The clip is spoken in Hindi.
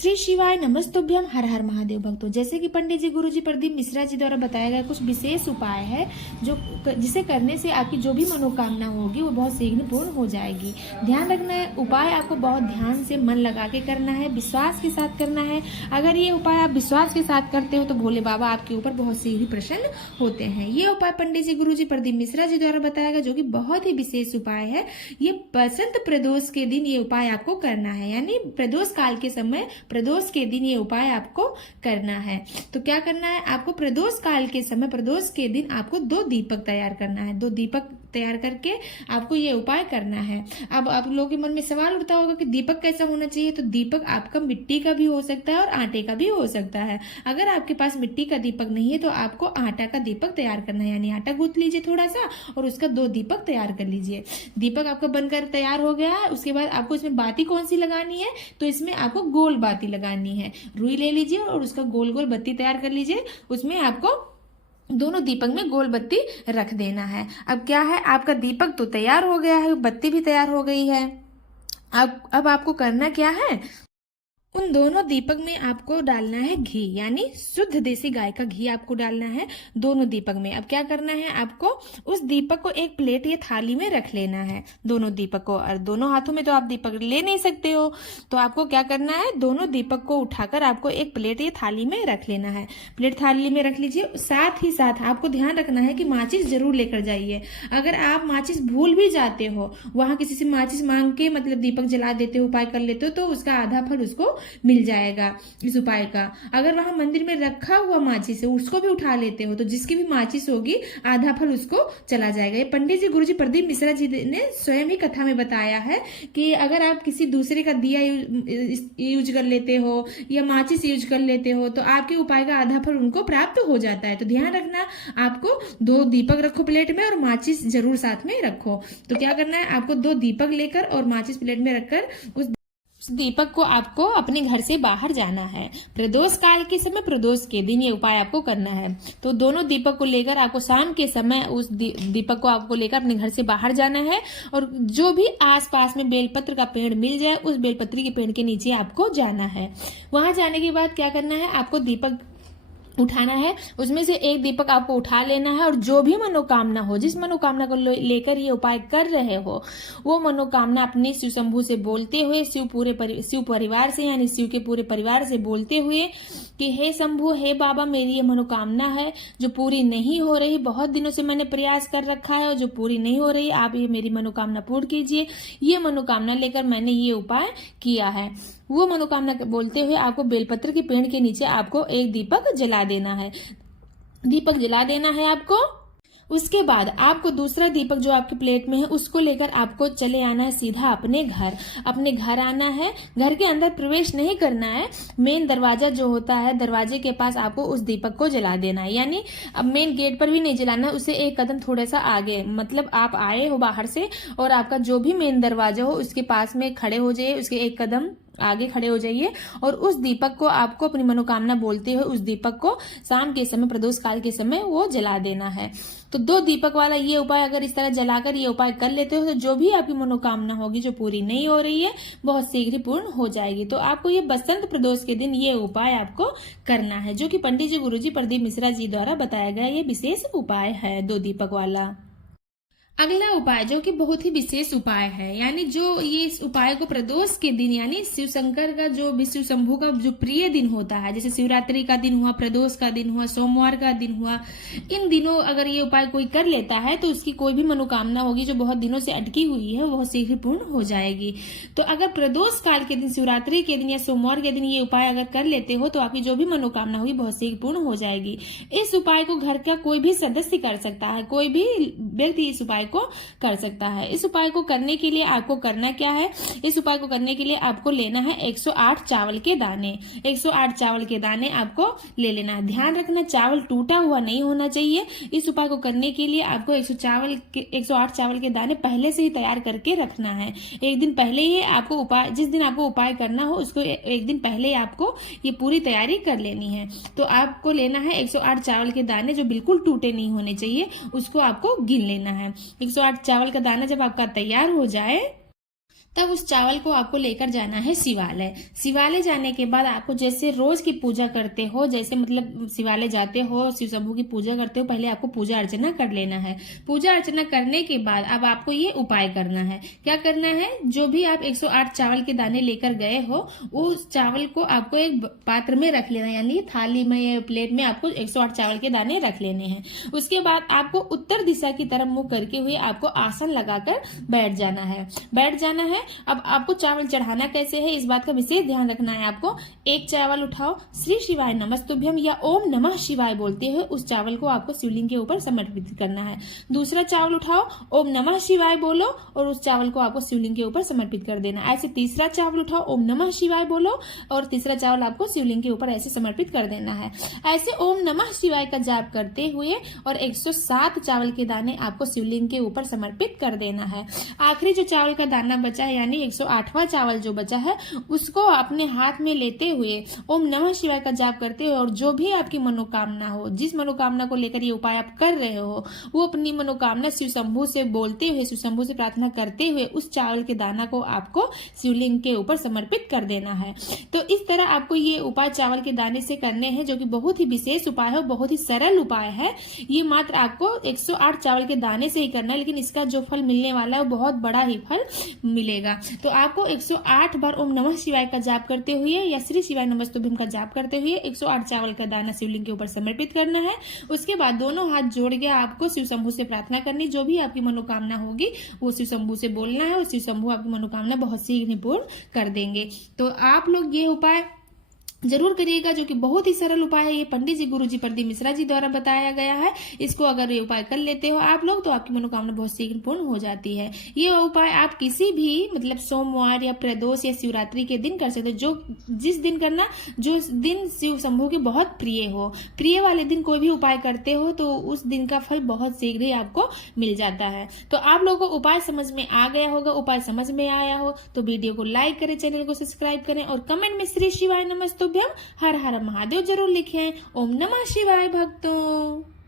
श्री शिवाय नमस्तुभ्यम। हर हर महादेव भक्तों, जैसे कि पंडित जी गुरुजी प्रदीप मिश्रा जी द्वारा बताया गया कुछ विशेष उपाय है जो जिसे करने से आपकी जो भी मनोकामना होगी वो बहुत शीघ्र पूर्ण हो जाएगी। ध्यान रखना है, उपाय आपको बहुत ध्यान से मन लगा के करना है, विश्वास के साथ करना है। अगर ये उपाय आप विश्वास के साथ करते हो तो भोले बाबा आपके ऊपर बहुत शीघ्र प्रसन्न होते हैं। ये उपाय पंडित जी गुरुजी प्रदीप मिश्रा जी द्वारा बताया गया जो कि बहुत ही विशेष उपाय है। ये बसंत प्रदोष के दिन ये उपाय आपको करना है, यानी प्रदोष काल के समय प्रदोष के दिन ये उपाय आपको करना है। तो क्या करना है, आपको प्रदोष काल के समय प्रदोष के दिन आपको 2 दीपक तैयार करना है। 2 दीपक तैयार करके आपको ये उपाय करना है। अब आप लोगों के मन में सवाल उठता होगा कि दीपक कैसा होना चाहिए। तो दीपक आपका मिट्टी का भी हो सकता है और आटे का भी हो सकता है। अगर आपके पास मिट्टी का दीपक नहीं है तो आपको आटा का दीपक तैयार करना है, यानी आटा गूंथ लीजिए थोड़ा सा और उसका 2 दीपक तैयार कर लीजिए। दीपक आपका बनकर तैयार हो गया है। उसके बाद आपको इसमें बाती कौन सी लगानी है, तो इसमें आपको गोल बाती लगानी है। रुई ले लीजिए और उसका गोल गोल बत्ती तैयार कर लीजिए। उसमें आपको दोनों दीपक में गोल बत्ती रख देना है। अब क्या है, आपका दीपक तो तैयार हो गया है, बत्ती भी तैयार हो गई है। अब आपको करना क्या है, उन दोनों दीपक में आपको डालना है घी, यानी शुद्ध देसी गाय का घी आपको डालना है दोनों दीपक में। अब क्या करना है, आपको उस दीपक को एक प्लेट या थाली में रख लेना है, दोनों दीपक को। और दोनों हाथों में तो आप दीपक ले नहीं सकते हो, तो आपको क्या करना है, दोनों दीपक को उठाकर आपको एक प्लेट या थाली में रख लेना है। प्लेट थाली में रख लीजिए। साथ ही साथ आपको ध्यान रखना है कि माचिस जरूर लेकर जाइए। अगर आप माचिस भूल भी जाते हो, वहां किसी से माचिस मांग के मतलब दीपक जला देते हो, उपाय कर लेते हो, तो उसका आधा फल उसको मिल जाएगा इस उपाय का। अगर वहां मंदिर में रखा हुआ माचिस है उसको भी उठा लेते हो तो जिसकी भी माचिस होगी आधा फल उसको चला जाएगा। ये पंडित जी गुरुजी प्रदीप मिश्रा जी ने स्वयं ही कथा में बताया है कि अगर आप किसी दूसरे का दिया यूज कर लेते हो या माचिस यूज कर लेते हो तो आपके उपाय का आधा फल उनको प्राप्त हो जाता है। तो ध्यान रखना, आपको 2 दीपक रखो प्लेट में और माचिस जरूर साथ में रखो। तो क्या करना है, आपको 2 दीपक लेकर और माचिस प्लेट में रखकर उस दीपक को आपको अपने घर से बाहर जाना है। प्रदोष काल के समय प्रदोष के दिन ये उपाय आपको करना है। तो दोनों दीपक को लेकर आपको शाम के समय उस दीपक को आपको लेकर अपने घर से बाहर जाना है और जो भी आसपास में बेलपत्र का पेड़ मिल जाए उस बेलपत्री के पेड़ के नीचे आपको जाना है। वहां जाने के बाद क्या करना है, आपको दीपक उठाना है। उसमें से एक दीपक आपको उठा लेना है और जो भी मनोकामना हो, जिस मनोकामना को लेकर ये उपाय कर रहे हो, वो मनोकामना अपने शिव शंभू से बोलते हुए, शिव परिवार से यानी शिव के पूरे परिवार से बोलते हुए कि हे शंभू, हे बाबा, मेरी ये मनोकामना है जो पूरी नहीं हो रही, बहुत दिनों से मैंने प्रयास कर रखा है और जो पूरी नहीं हो रही, आप ये मेरी मनोकामना पूर्ण कीजिए। ये मनोकामना लेकर मैंने ये उपाय किया है। वो मनोकामना बोलते हुए आपको बेलपत्र के पेड़ के नीचे आपको एक दीपक जला देना है। दीपक जला देना है आपको। उसके बाद आपको दूसरा दीपक जो आपकी प्लेट में है उसको लेकर आपको चले आना है सीधा अपने घर आना है। घर के अंदर प्रवेश नहीं करना है, मेन दरवाजा जो होता है दरवाजे के पास आपको उस दीपक को जला देना है। यानी अब मेन गेट पर भी नहीं जलाना है, उससे एक कदम थोड़ा सा आगे, मतलब आप आए हो बाहर से और आपका जो भी मेन दरवाजा हो उसके पास में खड़े हो जाइए, उसके एक कदम आगे खड़े हो जाइए और उस दीपक को आपको अपनी मनोकामना बोलते हुए उस दीपक को शाम के समय प्रदोष काल के समय वो जला देना है। तो 2 दीपक वाला ये उपाय अगर इस तरह जलाकर ये उपाय कर लेते हो तो जो भी आपकी मनोकामना होगी जो पूरी नहीं हो रही है बहुत शीघ्र पूर्ण हो जाएगी। तो आपको ये बसंत प्रदोष के दिन ये उपाय आपको करना है, जो कि पंडित जी गुरुजी प्रदीप मिश्रा जी द्वारा बताया गया ये विशेष उपाय है 2 दीपक वाला। अगला उपाय जो कि बहुत ही विशेष उपाय है, यानी जो ये इस उपाय को प्रदोष के दिन यानी शिव शंकर का जो विष्णु शंभू का जो प्रिय दिन होता है, जैसे शिवरात्रि का दिन हुआ, प्रदोष का दिन हुआ, सोमवार का दिन हुआ, इन दिनों अगर ये उपाय कोई कर लेता है तो उसकी कोई भी मनोकामना होगी जो बहुत दिनों से अटकी हुई है वो शीघ्र पूर्ण हो जाएगी। तो अगर प्रदोष काल के दिन, शिवरात्रि के दिन या सोमवार के दिन ये उपाय अगर कर लेते हो तो आपकी जो भी मनोकामना होगी बहुत शीघ्र पूर्ण हो जाएगी। इस उपाय को घर का कोई भी सदस्य कर सकता है, कोई भी व्यक्ति इस उपाय को कर सकता है। इस उपाय को करने के लिए आपको करना क्या है, इस उपाय को करने के लिए आपको लेना है 108 चावल के दाने। 108 चावल के दाने आपको ले लेना है। ध्यान रखना, चावल टूटा हुआ नहीं होना चाहिए। इस उपाय को करने के लिए आपको 108 चावल के दाने पहले से ही तैयार करके रखना है। एक दिन पहले ही आपको उपाय, जिस दिन आपको उपाय करना हो उसको एक दिन पहले ही आपको ये पूरी तैयारी कर लेनी है। तो आपको लेना है 108 चावल के दाने जो बिल्कुल टूटे नहीं होने चाहिए, उसको आपको गिन लेना है। 108 चावल का दाना जब आपका तैयार हो जाए तब उस चावल को आपको लेकर जाना है शिवालय। शिवालय जाने के बाद आपको जैसे रोज की पूजा करते हो, जैसे मतलब शिवालय जाते हो, शिव शंभू की पूजा करते हो, पहले आपको पूजा अर्चना कर लेना है। पूजा अर्चना करने के बाद अब आपको ये उपाय करना है। क्या करना है, जो भी आप 108 चावल के दाने लेकर गए हो, उस चावल को आपको एक पात्र में रख लेना है, यानी थाली में या प्लेट में आपको 108 चावल के दाने रख लेने हैं। उसके बाद आपको उत्तर दिशा की तरफ मुंह करके हुए आपको आसन लगाकर बैठ जाना है। अब आपको चावल चढ़ाना कैसे है, इस बात का विशेष ध्यान रखना है आपको। एक चावल उठाओ, श्री शिवाय नमस्तुभ्यम या ओम नमः शिवाय बोलते हुए उस चावल को आपको शिवलिंग के ऊपर समर्पित करना है। दूसरा चावल उठाओ, ओम नमः शिवाय बोलो और उस चावल को आपको शिवलिंग के ऊपर समर्पित कर देना। ऐसे तीसरा चावल उठाओ, ओम नमः शिवाय बोलो और तीसरा चावल आपको शिवलिंग के ऊपर ऐसे समर्पित कर देना है। ऐसे ओम नमः शिवाय का जाप करते हुए और 107 चावल के दाने आपको शिवलिंग के ऊपर समर्पित कर देना है। आखिरी जो चावल का दाना बचा है, यानी 108वां चावल जो बचा है, उसको अपने हाथ में लेते हुए ओम नमः शिवाय का जाप करते हुए और जो भी आपकी मनोकामना हो, जिस मनोकामना को लेकर ये उपाय आप कर रहे हो, वो अपनी मनोकामना शिव शंभू से बोलते हुए, शिव शंभू से प्रार्थना करते हुए उस चावल के दाना को आपको शिवलिंग के ऊपर समर्पित कर देना है। तो इस तरह आपको ये उपाय चावल के दाने से करने हैं, जो कि बहुत ही विशेष उपाय है, बहुत ही सरल उपाय है। ये मात्र आपको 108 चावल के दाने से ही करना है, लेकिन इसका जो फल मिलने वाला है वो बहुत बड़ा ही फल मिलेगा। तो आपको 108 बार ओम नमः शिवाय का जाप करते हुए या श्री शिवाय नमस्तुभ्यम का जाप करते हुए 108 चावल का दाना शिवलिंग के ऊपर समर्पित करना है। उसके बाद दोनों हाथ जोड़ के आपको शिव शंभू से प्रार्थना करनी, जो भी आपकी मनोकामना होगी वो शिव शंभू से बोलना है और शिव शंभू आपकी मनोकामना बहुत शीघ्र पूर्ण कर देंगे। तो आप लोग ये उपाय जरूर करिएगा, जो कि बहुत ही सरल उपाय है। ये पंडित जी गुरु जी प्रदीप मिश्रा जी द्वारा बताया गया है। इसको अगर ये उपाय कर लेते हो आप लोग तो आपकी मनोकामना बहुत शीघ्र पूर्ण हो जाती है। ये उपाय आप किसी भी मतलब सोमवार या प्रदोष या शिवरात्रि के दिन कर सकते हो, जो जिस दिन करना, जो दिन शिव शंभू के बहुत प्रिय हो। प्रिय वाले दिन कोई भी उपाय करते हो तो उस दिन का फल बहुत शीघ्र ही आपको मिल जाता है। तो आप लोगों को उपाय समझ में आ गया होगा। उपाय समझ में आया हो तो वीडियो को लाइक करें, चैनल को सब्सक्राइब करें और कमेंट में श्री शिवाय नमस्तुभ्यम हर हर महादेव जरूर लिखें। ओम नमः शिवाय भक्तों।